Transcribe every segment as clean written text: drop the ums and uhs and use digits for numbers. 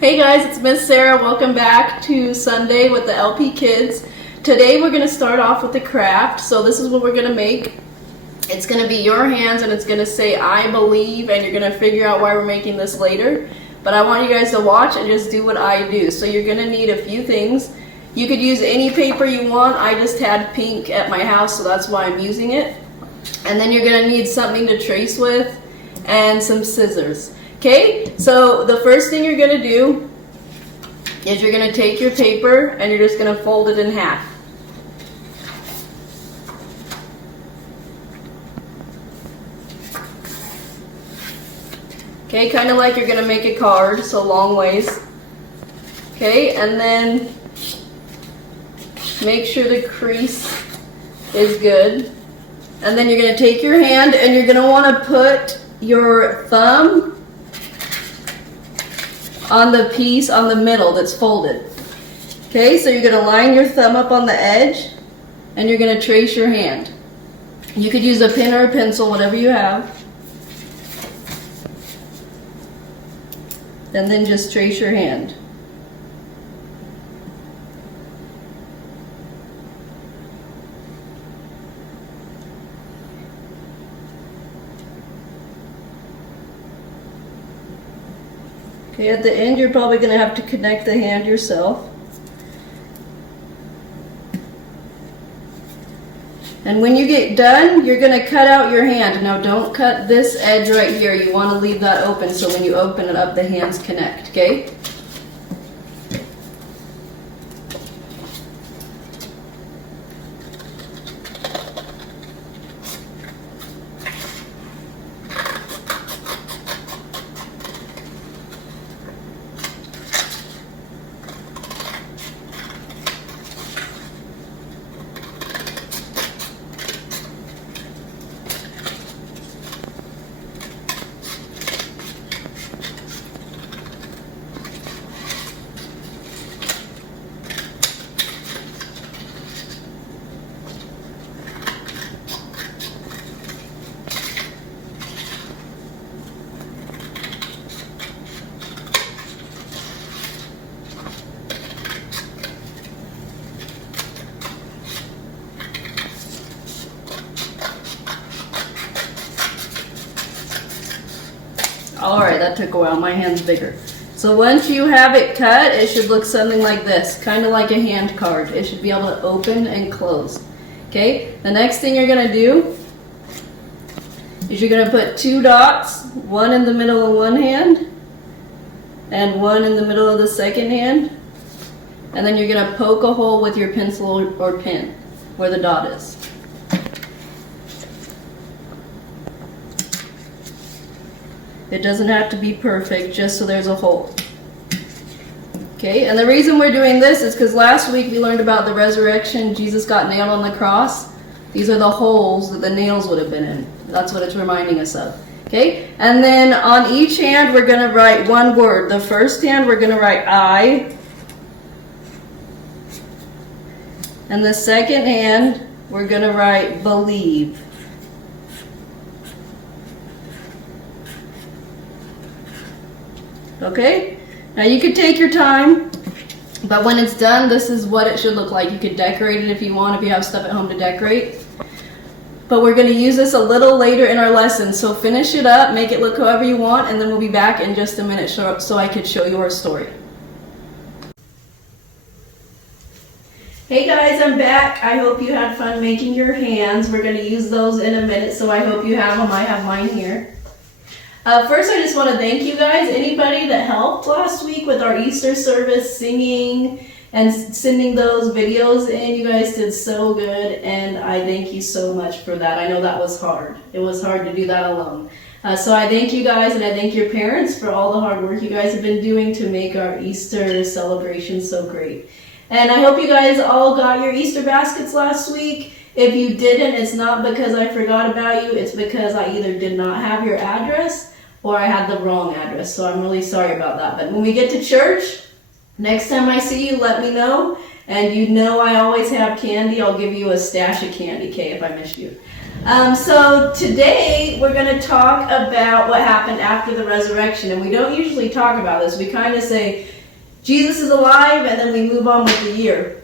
Hey guys, it's Miss Sarah. Welcome back to Sunday with the LP Kids. Today we're going to start off with the craft. So this is what we're going to make. It's going to be your hands and it's going to say I believe, and you're going to figure out why we're making this later. But I want you guys to watch and just do what I do. So you're going to need a few things. You could use any paper you want. I just had pink at my house, so that's why I'm using it. And then you're going to need something to trace with and some scissors. Okay, so the first thing you're going to do is you're going to take your paper and you're just going to fold it in half. Okay, kind of like you're going to make a card, so long ways. Okay, and then make sure the crease is good. And then you're going to take your hand and you're going to want to put your thumb on the piece on the middle that's folded. Okay, so you're going to line your thumb up on the edge and you're going to trace your hand. You could use a pen or a pencil, whatever you have. And then just trace your hand. Okay, at the end you're probably going to have to connect the hand yourself. And when you get done, you're going to cut out your hand. Now don't cut this edge right here. You want to leave that open so when you open it up, the hands connect, okay? Alright, that took a while. My hand's bigger. So once you have it cut, it should look something like this, kind of like a hand card. It should be able to open and close. Okay, the next thing you're going to do is you're going to put two dots, one in the middle of one hand and one in the middle of the second hand. And then you're going to poke a hole with your pencil or pen where the dot is. It doesn't have to be perfect, just so there's a hole. Okay, and the reason we're doing this is because last week we learned about the resurrection. Jesus got nailed on the cross. These are the holes that the nails would have been in. That's what it's reminding us of. Okay, and then on each hand we're going to write one word. The first hand we're going to write I. And the second hand we're going to write believe. Okay, now you could take your time, but when it's done, this is what it should look like. You could decorate it if you want, if you have stuff at home to decorate. But we're going to use this a little later in our lesson, so finish it up, make it look however you want, and then we'll be back in just a minute so I could show you our story. Hey guys, I'm back. I hope you had fun making your hands. We're going to use those in a minute, so I hope you have them. I have mine here. First, I just want to thank you guys, anybody that helped last week with our Easter service, singing and sending those videos in. You guys did so good, and I thank you so much for that. I know that was hard. It was hard to do that alone. So I thank you guys, and I thank your parents for all the hard work you guys have been doing to make our Easter celebration so great. And I hope you guys all got your Easter baskets last week. If you didn't, it's not because I forgot about you. It's because I either did not have your address or I had the wrong address, so I'm really sorry about that. But when we get to church, next time I see you, let me know, And you know I always have candy. I'll give you a stash of candy, okay, if I missed you. So today we're going to talk about what happened after the resurrection. And we don't usually talk about this. We kind of say, Jesus is alive, and then we move on with the year.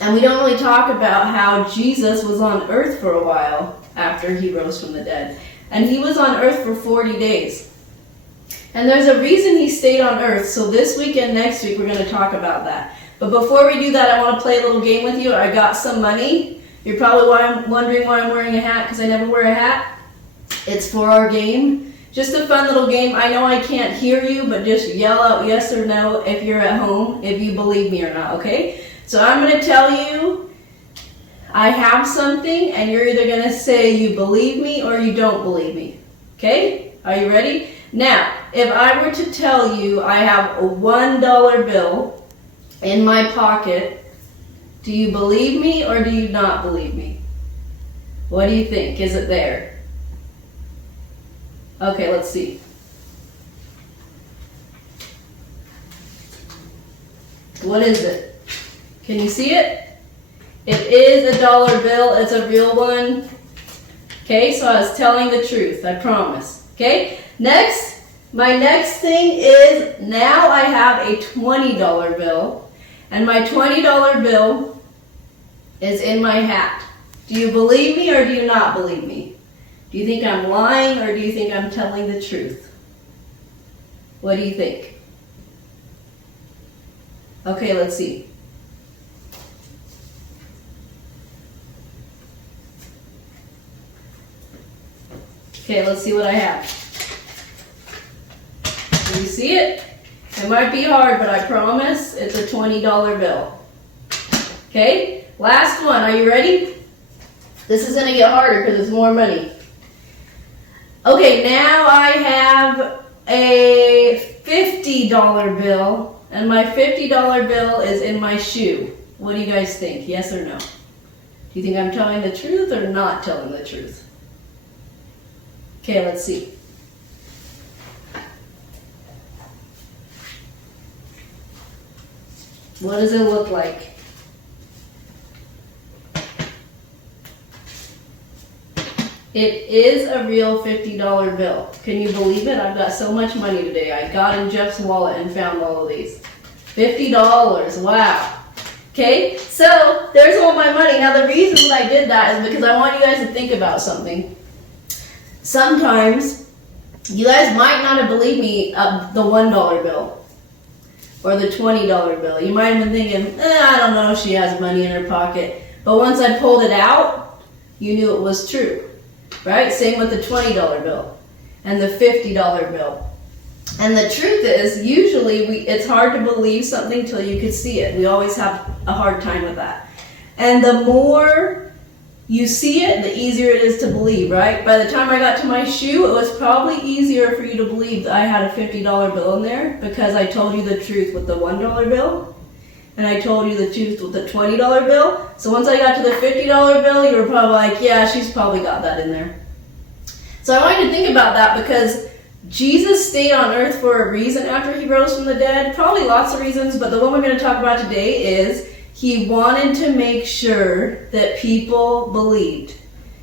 And we don't really talk about how Jesus was on earth for a while after he rose from the dead. And he was on earth for 40 days. And there's a reason he stayed on earth. So this week and next week we're going to talk about that. But before we do that, I want to play a little game with you. I got some money. You're probably wondering why I'm wearing a hat, because I never wear a hat. It's for our game. Just a fun little game. I know I can't hear you, but just yell out yes or no if you're at home, if you believe me or not, okay? So I'm going to tell you I have something, and you're either going to say you believe me or you don't believe me, okay? Are you ready? Now, if I were to tell you I have a $1 bill in my pocket, do you believe me or do you not believe me? What do you think? Is it there? Okay, let's see. What is it? Can you see it? It is a $1 bill. It's a real one. Okay, so I was telling the truth, I promise. Okay, next, my next thing is now I have a $20 bill. And my $20 bill is in my hat. Do you believe me or do you not believe me? Do you think I'm lying or do you think I'm telling the truth? What do you think? Okay, let's see. Okay, let's see what I have. Do you see it? It might be hard, but I promise it's a $20 bill. Okay, last one. Are you ready? This is going to get harder because it's more money. Okay, now I have a $50 bill, and my $50 bill is in my shoe. What do you guys think? Yes or no? Do you think I'm telling the truth or not telling the truth? Okay, let's see. What does it look like? It is a real $50 bill. Can you believe it? I've got so much money today. I got in Jeff's wallet and found all of these. $50, wow. Okay, so there's all my money. Now the reason I did that is because I want you guys to think about something. Sometimes, you guys might not have believed me the $1 bill. Or the $20 bill. You might have been thinking, I don't know if she has money in her pocket. But once I pulled it out, you knew it was true. Right? Same with the $20 bill and the $50 bill. And the truth is, usually it's hard to believe something till you could see it. We always have a hard time with that. And the more you see it, the easier it is to believe, right? By the time I got to my shoe, it was probably easier for you to believe that I had a $50 bill in there because I told you the truth with the $1 bill and I told you the truth with the $20 bill. So once I got to the $50 bill, you were probably like, yeah, she's probably got that in there. So I want you to think about that because Jesus stayed on earth for a reason after he rose from the dead. Probably lots of reasons, but the one we're going to talk about today is he wanted to make sure that people believed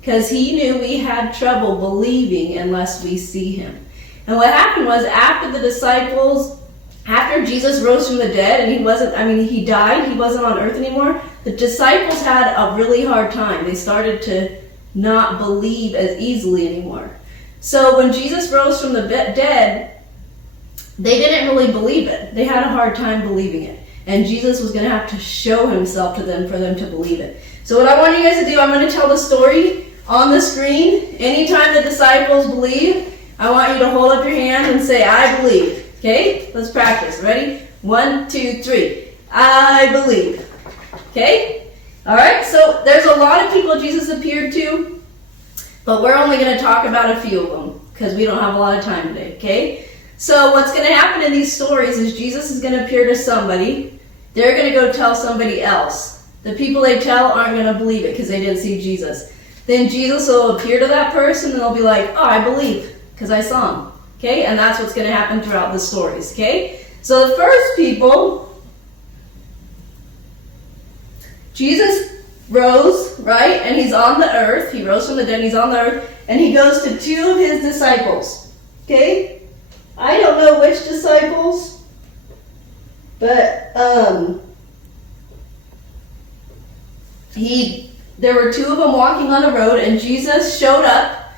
because he knew we had trouble believing unless we see him. And what happened was after the disciples, after Jesus rose from the dead and he died, he wasn't on earth anymore, the disciples had a really hard time. They started to not believe as easily anymore. So when Jesus rose from the dead, they didn't really believe it. They had a hard time believing it. And Jesus was going to have to show himself to them for them to believe it. So what I want you guys to do, I'm going to tell the story on the screen. Anytime the disciples believe, I want you to hold up your hand and say, I believe. Okay? Let's practice. Ready? 1, 2, 3. I believe. Okay? Alright, so there's a lot of people Jesus appeared to, but we're only going to talk about a few of them because we don't have a lot of time today. Okay? So what's going to happen in these stories is Jesus is going to appear to somebody. They're going to go tell somebody else. The people they tell aren't going to believe it because they didn't see Jesus. Then Jesus will appear to that person and they'll be like, oh, I believe because I saw him. Okay? And that's what's going to happen throughout the stories. Okay? So the first people Jesus rose, right? And he's on the earth. He rose from the dead, he's on the earth. And he goes to two of his disciples. Okay? I don't know which disciples, but there were two of them walking on the road, and Jesus showed up,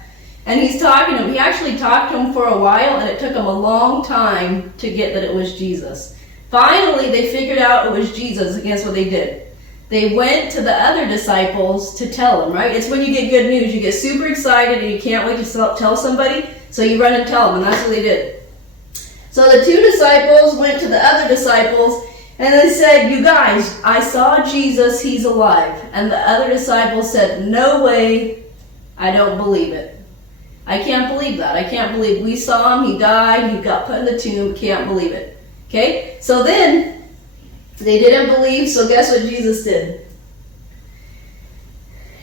and he's talking to him. He actually talked to him for a while, and it took him a long time to get that it was Jesus. Finally, they figured out it was Jesus, and guess what they did? They went to the other disciples to tell them, right? It's when you get good news, you get super excited, and you can't wait to tell somebody, so you run and tell them, and that's what they did. So the two disciples went to the other disciples, and they said, you guys, I saw Jesus, he's alive. And the other disciples said, no way, I don't believe it. I can't believe that. I can't believe we saw him, he died, he got put in the tomb, can't believe it. Okay, so then they didn't believe, so guess what Jesus did?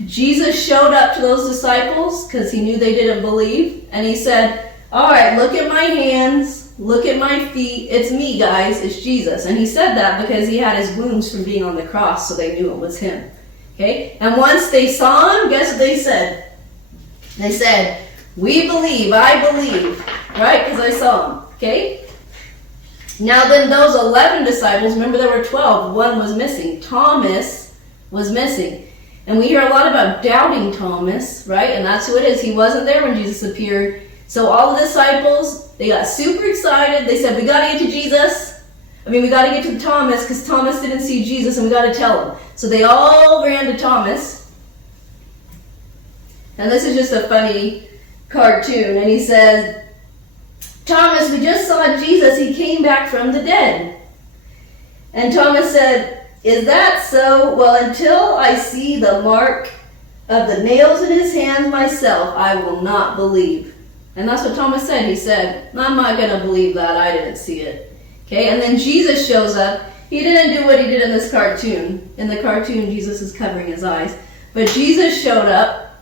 Jesus showed up to those disciples because he knew they didn't believe, and he said, all right, look at my hands. Look at my feet. It's me, guys. It's Jesus. And he said that because he had his wounds from being on the cross, so they knew it was him. Okay? And once they saw him, guess what they said? They said, we believe, I believe. Right? Because I saw him. Okay? Now then those 11 disciples, remember there were 12. One was missing. Thomas was missing. And we hear a lot about doubting Thomas, right? And that's who it is. He wasn't there when Jesus appeared. So all the disciples, they got super excited. They said, we got to get to Jesus. We got to get to Thomas because Thomas didn't see Jesus and we got to tell him. So they all ran to Thomas. And this is just a funny cartoon. And he says, Thomas, we just saw Jesus. He came back from the dead. And Thomas said, is that so? Well, until I see the mark of the nails in his hands myself, I will not believe. And that's what Thomas said. He said, I'm not going to believe that. I didn't see it. Okay, and then Jesus shows up. He didn't do what he did in this cartoon. In the cartoon, Jesus is covering his eyes. But Jesus showed up,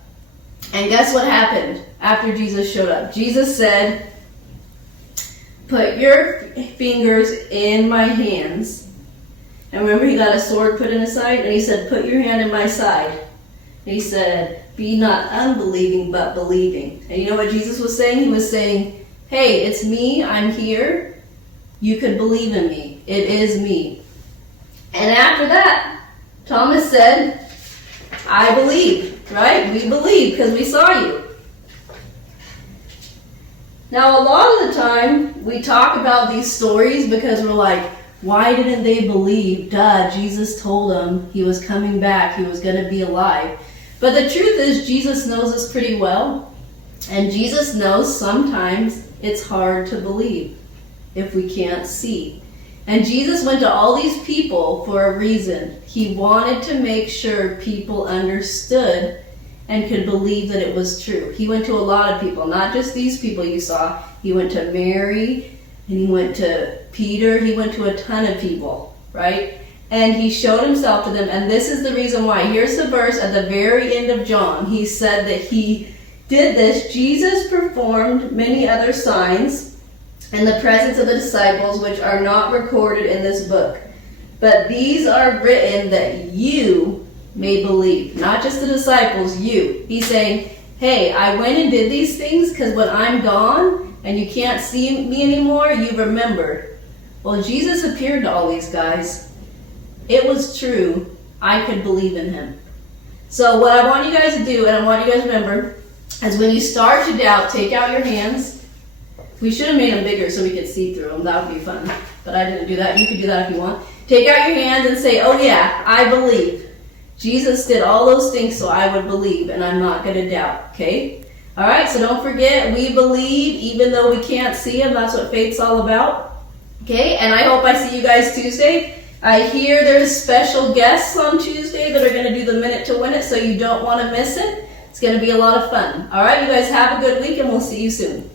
and guess what happened after Jesus showed up? Jesus said, put your fingers in my hands. And remember, he got a sword put in his side, and he said, put your hand in my side. And he said, be not unbelieving, but believing. And you know what Jesus was saying? He was saying, hey, it's me, I'm here. You could believe in me. It is me. And after that, Thomas said, I believe, right? We believe because we saw you. Now, a lot of the time, we talk about these stories because we're like, why didn't they believe? Duh, Jesus told them he was coming back. He was going to be alive. But the truth is, Jesus knows us pretty well. And Jesus knows sometimes it's hard to believe if we can't see. And Jesus went to all these people for a reason. He wanted to make sure people understood and could believe that it was true. He went to a lot of people, not just these people you saw. He went to Mary, and he went to Peter. He went to a ton of people, right? And he showed himself to them, and this is the reason why. Here's the verse at the very end of John. He said that he did this. Jesus performed many other signs in the presence of the disciples, which are not recorded in this book. But these are written that you may believe. Not just the disciples, you. He's saying, hey, I went and did these things because when I'm gone and you can't see me anymore, you remembered. Well, Jesus appeared to all these guys. It was true. I could believe in him. So what I want you guys to do, and I want you guys to remember, is when you start to doubt, take out your hands. We should have made them bigger so we could see through them. That would be fun. But I didn't do that. You could do that if you want. Take out your hands and say, oh yeah, I believe. Jesus did all those things so I would believe, and I'm not going to doubt. Okay? All right, so don't forget, we believe even though we can't see him. That's what faith's all about. Okay? And I hope I see you guys Tuesday. I hear there's special guests on Tuesday that are going to do the Minute to Win It, so you don't want to miss it. It's going to be a lot of fun. All right, you guys have a good week, and we'll see you soon.